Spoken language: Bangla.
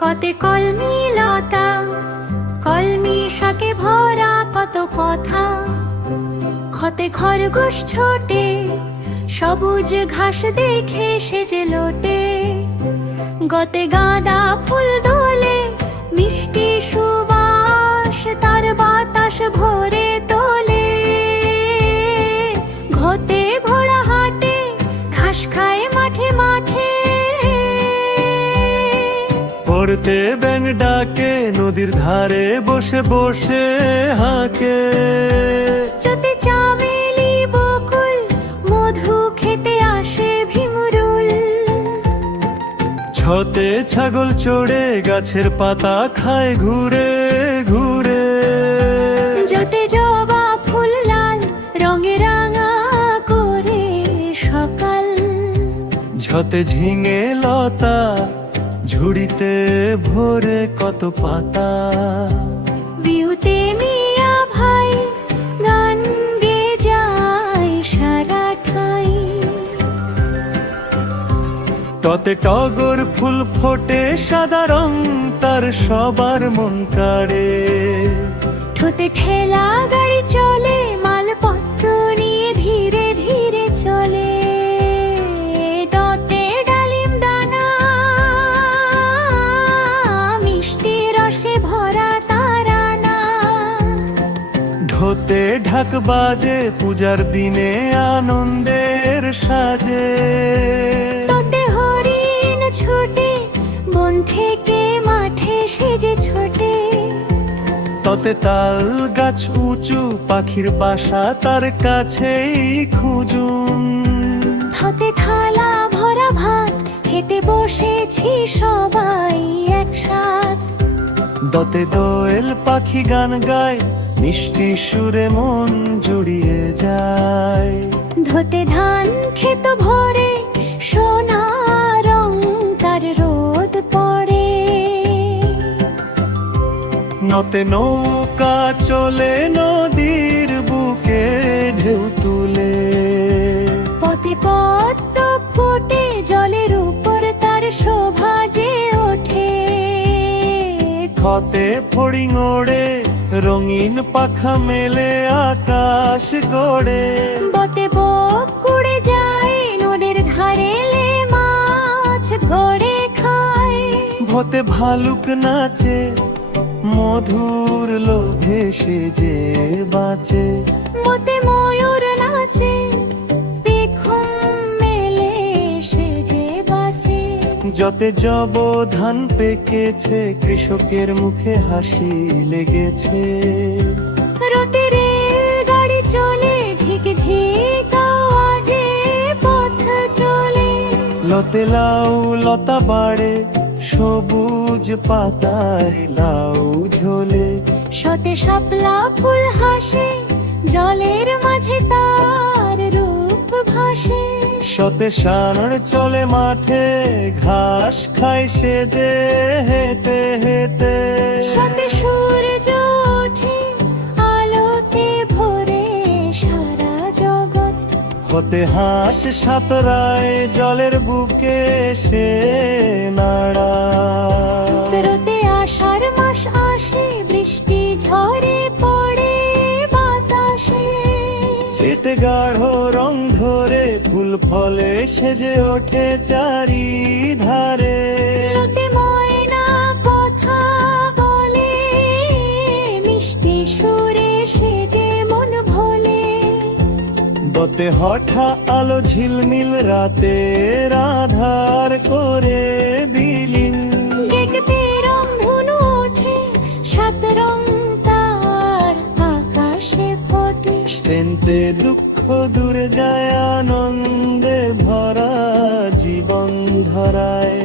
কতে কলমি লতা, কলমি শাকে ভরা কত কথা। ক্ষতে খরগোশ ছোটে, সবুজ ঘাস দেখে সেজে লোটে। গতে গাঁদা ফুল দোলে, মিষ্টি সুবাস তার বাতাস ভরে তোলে। ঘতে ঘোড়া হাটে, ঘাস খায় মাঠে মাঠে। পড়তে ব্যাঙ ডাকে, নদীর ধারে বসে বসে হাঁকে। যতে চামেলি বকুল, মধু খেতে আসে ভিমরুল। ছতে ছাগল চড়ে, গাছের পাতা খায় ঘুরে ঘুরে। যতে জবা ফুল লাল, রঙে রাঙা করে সকাল। ঝতে ঝিঙে লতা, ঝুড়িতে ভরে কত পাতা। বিহুতে মিয়া ভাই, গান গে যায় সারা ঠাই। ততে টগর ফুল ফোটে, সাদা রং তার সবার মন কাড়ে। ঠোঁটে ঠেলা গাড়ি চলে, মালপত্র নিয়ে ধীরে ধীরে চলে। দতে ডালিম দানা, মিষ্টি রসে ভরা তারানা। ঢোতে ঢাক বাজে, পূজার দিনে আনন্দের সাজে। ততে হরিণ ছুটে, বন থেকে মাঠে সেজে ছোটে। ততে তাল গাছ উঁচু, পাখির বাসা তার কাছেই খুঁজুন। হাতে থালা ভরা ভাত, খেতে বসেছি সবাই একসাথ। দতে দোয়েল পাখি গান গায়, মিষ্টি সুরে মন জুড়িয়ে যায়। ধতে ধান খেত ভরে, সোনা রং তার রোদ পড়ে। নতে নৌকা চলে, নদীর বুকে ঢেউ তুলে। পথে পদ্ম ফোটে, জলের উপর তার শোভা যে ওঠে। ক্ষতে ফড়িং ওড়ে, রঙিন পাখা মেলে আকাশ গড়ে। বতে বক উড়ে যায়, নদীর ধারে এলে মাছ গড়ে খায়। ভতে ভালুক নাচে, মধুর লোভে সেজে বাঁচে। বতে ময়ূর নাচে, পেখম মেলে সেজে বাঁচে। যতে জব ধান পেকেছে, কৃষকের মুখে হাসি লেগেছে। রতে রেল গাড়ি চলে, ঝিক ঝিক আওয়াজে পথ চলে। লতে লাউ লতা বাড়ে, সবুজ পাতায় লাউ ঝোলে। শতে শাপলা ফুল হাসে, জলের মাঝে তার রূপ ভাসে। শতে ষাঁড় চলে মাঠে, ঘাস খায় সেজে হেঁটে হেঁটে। শতে সূর্য ওঠে, আলোতে ভরে সারা জগৎ। হতে হাঁস সাঁতরায়, জলের বুকে সে নাড়ায়। রতে আষাঢ় মাস আসে, বৃষ্টি ঝরে পড়ে বাতাসে। এতে গাঢ় রং ধরে, ফুল ফলে সেজে ওঠে চারিধারে। রতে ময়না কথা বলে, মিষ্টি সুরে সেজে মন ভোলে। দতে হঠা আলো ঝিলমিল, রাতের আধার করে বিলীন। দেখতে রংধনু ওঠে, সাত রং তার আকাশে ফোটে। তেনতে দুঃখ দূরে যায়, আনন্দে ভরা জীবন ধরায়।